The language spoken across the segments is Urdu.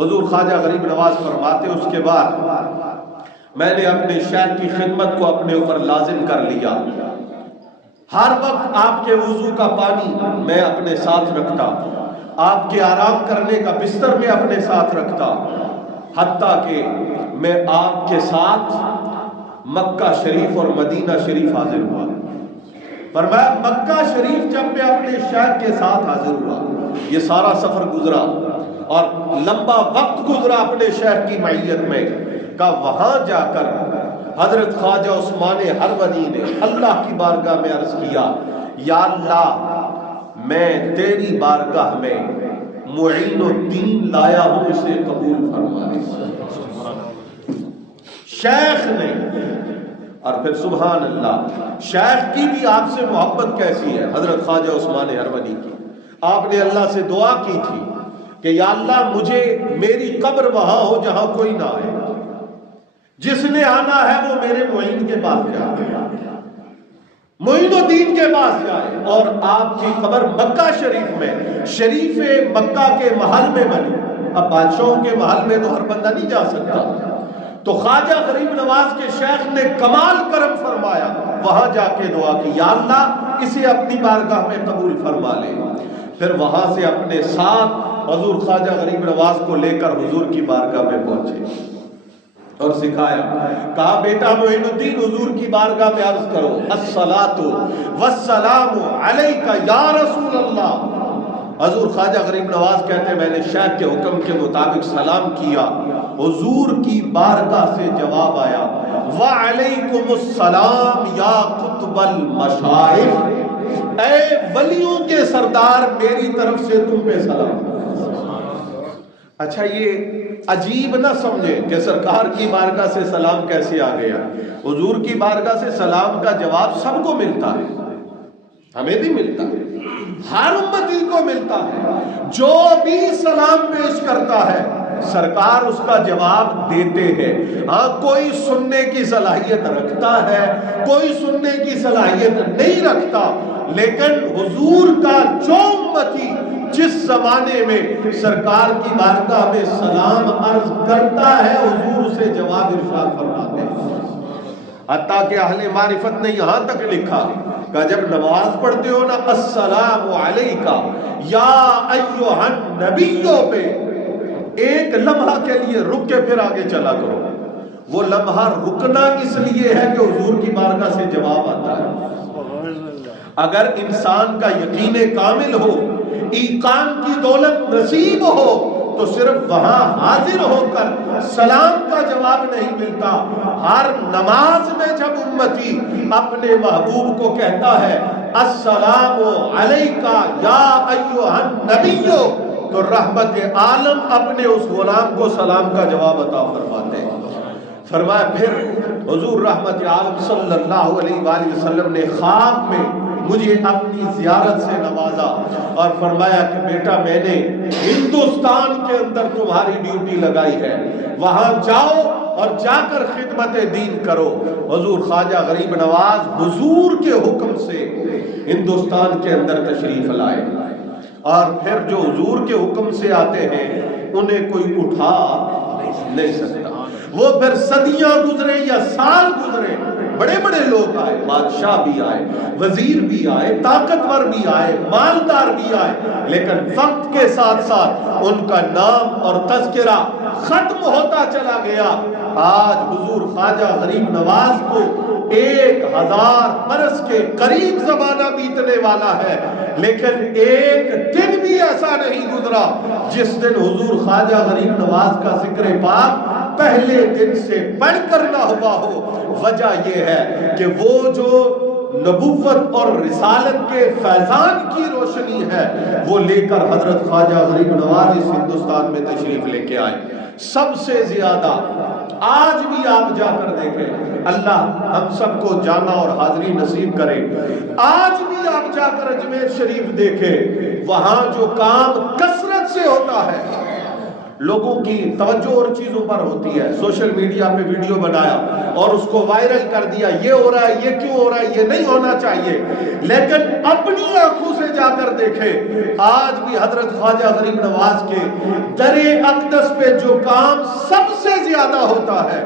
حضور خواجہ غریب نواز فرماتے اس کے بعد میں نے اپنے شیخ کی خدمت کو اپنے اوپر لازم کر لیا. ہر وقت آپ کے وضو کا پانی میں اپنے ساتھ رکھتا، آپ کے آرام کرنے کا بستر میں اپنے ساتھ رکھتا، حتیٰ کہ میں آپ کے ساتھ مکہ شریف اور مدینہ شریف حاضر ہوا. فرمایا مکہ شریف جب میں اپنے شیخ کے ساتھ حاضر ہوا، یہ سارا سفر گزرا اور لمبا وقت گزرا اپنے شیخ کی معیت میں، کہ وہاں جا کر حضرت خواجہ عثمان ہرونی نے اللہ کی بارگاہ میں عرض کیا، یا اللہ میں تیری بارگاہ میں معین الدین لایا ہوں، اسے قبول فرما دے. شیخ نے، اور پھر سبحان اللہ، شیخ کی بھی آپ سے محبت کیسی ہے حضرت خواجہ عثمان ہرونی کی. آپ نے اللہ سے دعا کی تھی کہ یا اللہ مجھے میری قبر وہاں ہو جہاں کوئی نہ آئے، جس نے آنا ہے وہ میرے معین کے پاس جائے، معین الدین کے پاس جائے. اور آپ کی قبر مکہ شریف میں، شریف مکہ کے محل میں بنی. اب بادشاہوں کے محل میں تو ہر بندہ نہیں جا سکتا، تو خواجہ غریب نواز کے شیخ نے کمال کرم فرمایا، وہاں جا کے دعا کی یا اللہ اسے اپنی بارگاہ میں قبول فرما لے. پھر وہاں سے اپنے ساتھ حضور خواجہ غریب نواز کو لے کر حضور کی بارگاہ میں پہنچے اور سکھایا، کہا بیٹا معین الدین حضور کی بارگاہ میں عرض کرو الصلاۃ والسلام علیک یا رسول اللہ. حضور خواجہ غریب نواز کہتے ہیں میں نے شیخ کے حکم کے مطابق سلام کیا، حضور کی بارگاہ سے جواب آیا، وعلیکم السلام یا قطب المشائخ، اے ولیوں کے سردار میری طرف سے تم پہ سلام. اچھا یہ عجیب نہ سمجھے کہ سرکار کی بارگاہ سے سلام کیسے آ گیا. حضور کی بارگاہ سے سلام کا جواب سب کو ملتا ہے، ہمیں بھی ملتا ہے، ہر امتی کو ملتا ہے. جو بھی سلام پیش کرتا ہے سرکار اس کا جواب دیتے ہیں. ہاں کوئی سننے کی صلاحیت رکھتا ہے، کوئی سننے کی صلاحیت نہیں رکھتا، لیکن حضور کا جو امتی جس زمانے میں سرکار کی بارگاہ میں سلام عرض کرتا ہے حضور اسے جواب ارشاد فرماتے ہیں. حتیٰ کہ اہل معرفت نے یہاں تک لکھا کہ جب نماز پڑھتے ہو نا السلام علیکہ یا ایھا النبی پہ ایک لمحہ کے لیے رک کے پھر آگے چلا کرو. وہ لمحہ رکنا اس لیے ہے کہ حضور کی بارگاہ سے جواب آتا ہے. اگر انسان کا یقین کامل ہو، ایقان کی دولت نصیب ہو، تو صرف وہاں حاضر ہو کر سلام کا جواب نہیں ملتا. ہر نماز میں جب امتی اپنے محبوب کو کہتا ہے السلام علیکہ یا ایھا النبی، تو رحمت عالم اپنے اس غلام کو سلام کا جواب عطا فرماتے ہیں. فرمایا پھر حضور رحمت عالم صلی اللہ علیہ وآلہ وسلم نے خواب میں مجھے اپنی زیارت سے نوازا اور فرمایا کہ بیٹا میں نے ہندوستان کے اندر تمہاری ڈیوٹی لگائی ہے، وہاں جاؤ اور جا کر خدمت دین کرو. حضور خواجہ غریب نواز حضور کے حکم سے ہندوستان کے اندر تشریف لائے، اور پھر جو حضور کے حکم سے آتے ہیں انہیں کوئی اٹھا نہیں سکتا. وہ پھر صدیاں گزرے یا سال گزرے، بڑے بڑے لوگ آئے، بادشاہ بھی آئے، وزیر بھی آئے، طاقتور بھی آئے، مالدار بھی آئے، لیکن وقت کے ساتھ ساتھ ان کا نام اور تذکرہ ختم ہوتا چلا گیا. آج حضور خواجہ غریب نواز کو 1000 برس کے قریب زمانہ بیتنے والا ہے، لیکن ایک دن بھی ایسا نہیں گزرا جس دن حضور خواجہ غریب نواز کا ذکر پاک پہلے دن سے پڑھ کر نہ ہوا ہو. وجہ یہ ہے کہ وہ جو نبوت اور رسالت کے فیضان کی روشنی ہے وہ لے کر حضرت خواجہ غریب نواز اس ہندوستان میں تشریف لے کے آئے. سب سے زیادہ آج بھی آپ جا کر دیکھیں، اللہ ہم سب کو جانا اور حاضری نصیب کرے. آج بھی آپ جا کر اجمیر شریف دیکھیں، وہاں جو کام کثرت سے ہوتا ہے، لوگوں کی توجہ اور چیزوں پر ہوتی ہے. سوشل میڈیا پہ ویڈیو بنایا اور اس کو وائرل کر دیا، یہ ہو رہا ہے، یہ کیوں ہو رہا ہے، یہ نہیں ہونا چاہیے. لیکن اپنی آنکھوں سے جا کر دیکھیں، آج بھی حضرت خواجہ غریب نواز کے در اقدس پہ کام سب سے زیادہ ہوتا ہے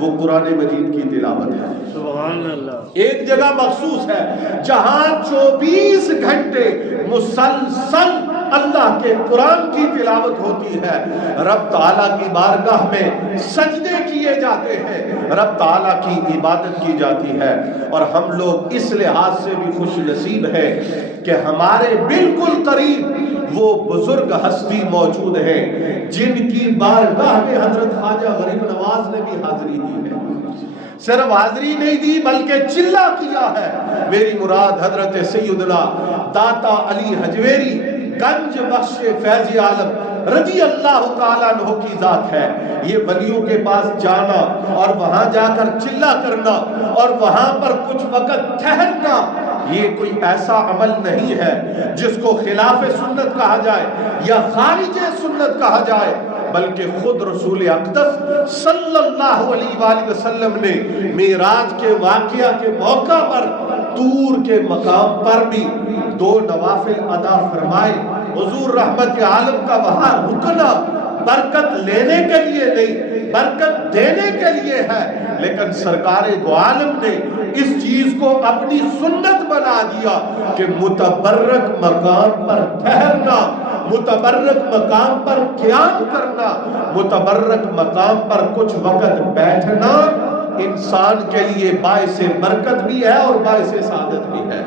وہ قرآن مجید کی تلاوت ہے. سبحان اللہ. ایک جگہ مخصوص ہے جہاں 24 گھنٹے مسلسل اللہ کے قرآن کی تلاوت ہوتی ہے. رب تعالیٰ کی بارگاہ میں سجدے کیے جاتے ہیں, رب تعالیٰ کی عبادت کی جاتی ہے. اور ہم لوگ اس لحاظ سے بھی خوش نصیب ہیں کہ ہمارے بالکل قریب وہ بزرگ ہستی موجود ہیں جن کی بارگاہ میں حضرت خواجہ غریب نواز نے بھی حاضری دی ہے. صرف حاضری نہیں دی بلکہ چلہ کیا ہے. میری مراد حضرت سیدنا داتا علی حجویری گنج بخش فیض عالم رضی اللہ تعالیٰ عنہ کی ذات ہے. یہ ولیوں کے پاس جانا اور وہاں جا کر چلہ کرنا اور وہاں پر کچھ وقت ٹھہرنا, یہ کوئی ایسا عمل نہیں ہے جس کو خلاف سنت کہا جائے یا خارج سنت کہا جائے, بلکہ خود رسول اقدس صلی اللہ علیہ وآلہ وسلم نے معراج کے واقعہ کے موقع پر طور کے مقام پر بھی 2 نوافل ادا فرمائے. حضور رحمت عالم کا وہاں رکنا برکت لینے کے لیے نہیں, برکت دینے کے لیے ہے. لیکن سرکار دو عالم نے اس چیز کو اپنی سنت بنا دیا کہ متبرک مقام پر ٹھہرنا, متبرک مقام پر قیام کرنا, متبرک مقام پر کچھ وقت بیٹھنا انسان کے لیے باعث برکت بھی ہے اور باعث سعادت بھی ہے.